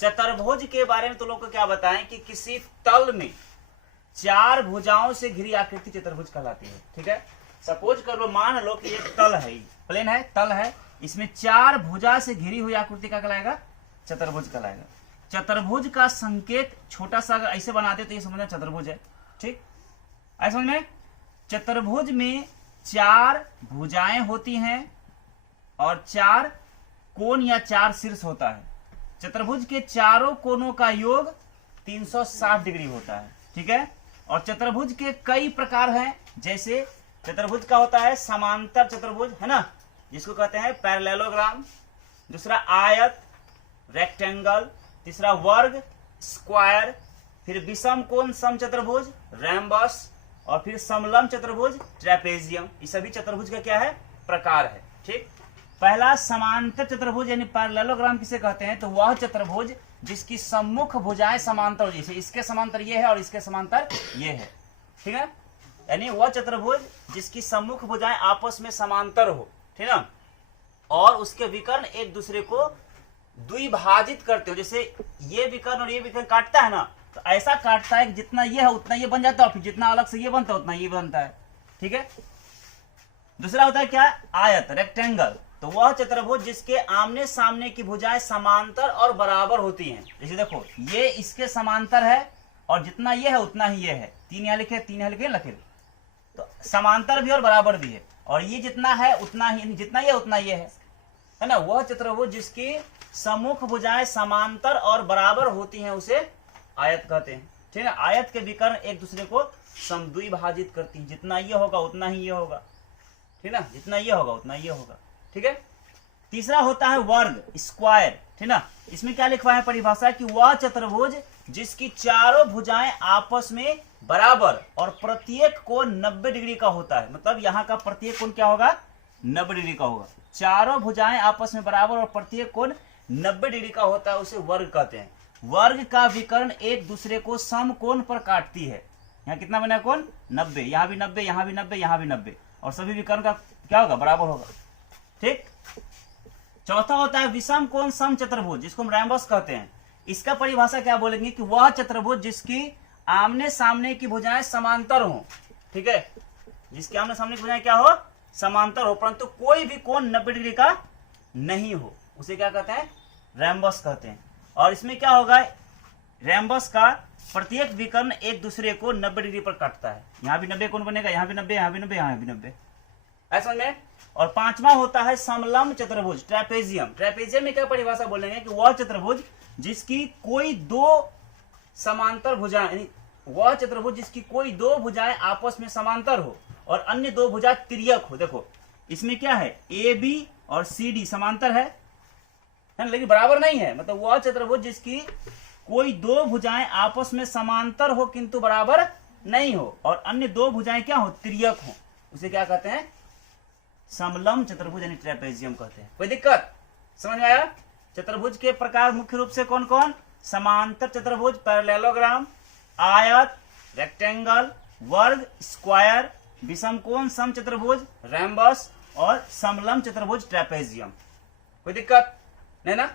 चतुर्भुज के बारे में तो लोग को क्या बताएं कि किसी तल में 4 भुजाओं से घिरी आकृति चतुर्भुज कहलाती है। ठीक है, सपोज कर लो, मान लो कि एक तल है, प्लेन है, तल है, इसमें 4 भुजा से घिरी हुई आकृति का कहलाएगा चतुर्भुज कहलाएगा। चतुर्भुज का संकेत छोटा सा अगर ऐसे बनाते तो ये समझना चतुर्भुज है। ठीक, ऐसा समझ में, चतुर्भुज में 4 भुजाएं होती हैं और 4 कोण या 4 शीर्ष होता है। चतुर्भुज के चारों कोणों का योग 360 डिग्री होता है। ठीक है, और चतुर्भुज के कई प्रकार हैं, जैसे चतुर्भुज का होता है समांतर चतुर्भुज, है ना, जिसको कहते हैं पैरेललोग्राम, दूसरा आयत रेक्टेंगल, तीसरा वर्ग स्क्वायर, फिर विषम कोण समचतुर्भुज रैम्बस, और फिर समलंब चतुर्भुज ट्रेपेजियम। ये सभी चतुर्भुज का क्या है, प्रकार है। ठीक, पहला समांतर चतुर्भुज यानी पैरेललोग्राम किसे कहते हैं, तो वह चतुर्भुज जिसकी सम्मुख भुजाएं समांतर हो, जैसे इसके समांतर ये है और इसके समांतर ये है। ठीक है, यानी वह चतुर्भुज जिसकी सम्मुख भुजाएं आपस में समांतर हो, ठीक है, और उसके विकर्ण एक दूसरे को द्विभाजित करते हो, जैसे ये विकर्ण और ये विकर्ण काटता है ना, तो ऐसा काटता है कि जितना ये है उतना ये बन जाता है, और फिर जितना अलग से ये बनता है उतना ये बनता है। ठीक है, दूसरा होता है क्या, आयत रेक्टेंगल, तो वह चतुर्भुज जिसके आमने सामने की भुजाएं समांतर और बराबर होती हैं। जैसे देखो, ये इसके समांतर है और जितना ये है उतना ही ये है, 3 यहाँ लिखे, 3 यहाँ लिखे, लकीर, तो समांतर भी और बराबर भी है, और ये जितना है उतना ही, जितना ये उतना ये है ना। वह चतुर्भुज जिसकी सम्मुख भुजाएं समांतर और बराबर होती हैं उसे आयत कहते हैं। ठीक है, आयत के विकर्ण एक दूसरे को समद्विभाजित करती है, जितना ये होगा उतना ही ये होगा, ठीक है ना, जितना ये होगा उतना ये होगा। ठीक है, तीसरा होता है वर्ग स्क्वायर। ठीक ना, इसमें क्या लिखवा है परिभाषा कि वह चतुर्भुज जिसकी चारों भुजाएं आपस में बराबर और प्रत्येक कोण 90 डिग्री का होता है। मतलब यहाँ का प्रत्येक कोण क्या होगा, 90 डिग्री का होगा। चारों भुजाएं आपस में बराबर और प्रत्येक कोण 90 डिग्री का होता है, उसे वर्ग कहते हैं। वर्ग का विकर्ण एक दूसरे को समकोण पर काटती है। यहाँ कितना बना कोण, 90, यहाँ भी 90, यहाँ भी 90, यहाँ भी 90, और सभी विकर्ण का क्या होगा, बराबर होगा। ठीक, चौथा होता है विषम कोण समचतुर्भुज, जिसको हम रैम्बस कहते हैं। इसका परिभाषा क्या बोलेंगे कि वह चतुर्भुज जिसकी आमने सामने की भुजाएं समांतर हो। ठीक है, जिसके आमने सामने की भुजाएं क्या हो, समांतर हो, परंतु कोई भी कोण 90 डिग्री का नहीं हो, उसे क्या कहते हैं, रैम्बस कहते हैं। और इसमें क्या होगा, रैम्बस का प्रत्येक विकर्ण एक दूसरे को 90 डिग्री पर काटता है। यहाँ भी 90 कोण बनेगा, यहाँ भी 90, यहाँ भी 90, यहाँ भी 90, ऐसा में। और पांचवा होता है समलंब चतुर्भुज ट्रेपेजियम। ट्रेपेजियम में क्या परिभाषा बोलेंगे कि वह चतुर्भुज जिसकी कोई 2 समांतर भुजाएं, वह चतुर्भुज जिसकी कोई 2 भुजाएं आपस में समांतर हो और अन्य 2 भुजा तिर्यक हो। देखो इसमें क्या है, ए बी और सी डी समांतर है ना, लेकिन बराबर नहीं है। मतलब वह चतुर्भुज जिसकी कोई 2 भुजाएं आपस में समांतर हो किंतु बराबर नहीं हो, और अन्य 2 भुजाएं क्या हो, तिर्यक हो, उसे क्या कहते हैं, समलंब चतुर्भुज यानी ट्रेपेजियम कहते हैं। कोई दिक्कत, समझ में आया। चतुर्भुज के प्रकार मुख्य रूप से कौन कौन, समांतर चतुर्भुज पैरेललोग्राम, आयत रेक्टेंगल, वर्ग स्क्वायर, विषम कोण समचतुर्भुज रैम्बस, और समलंब चतुर्भुज ट्रेपेजियम। कोई दिक्कत नहीं ना।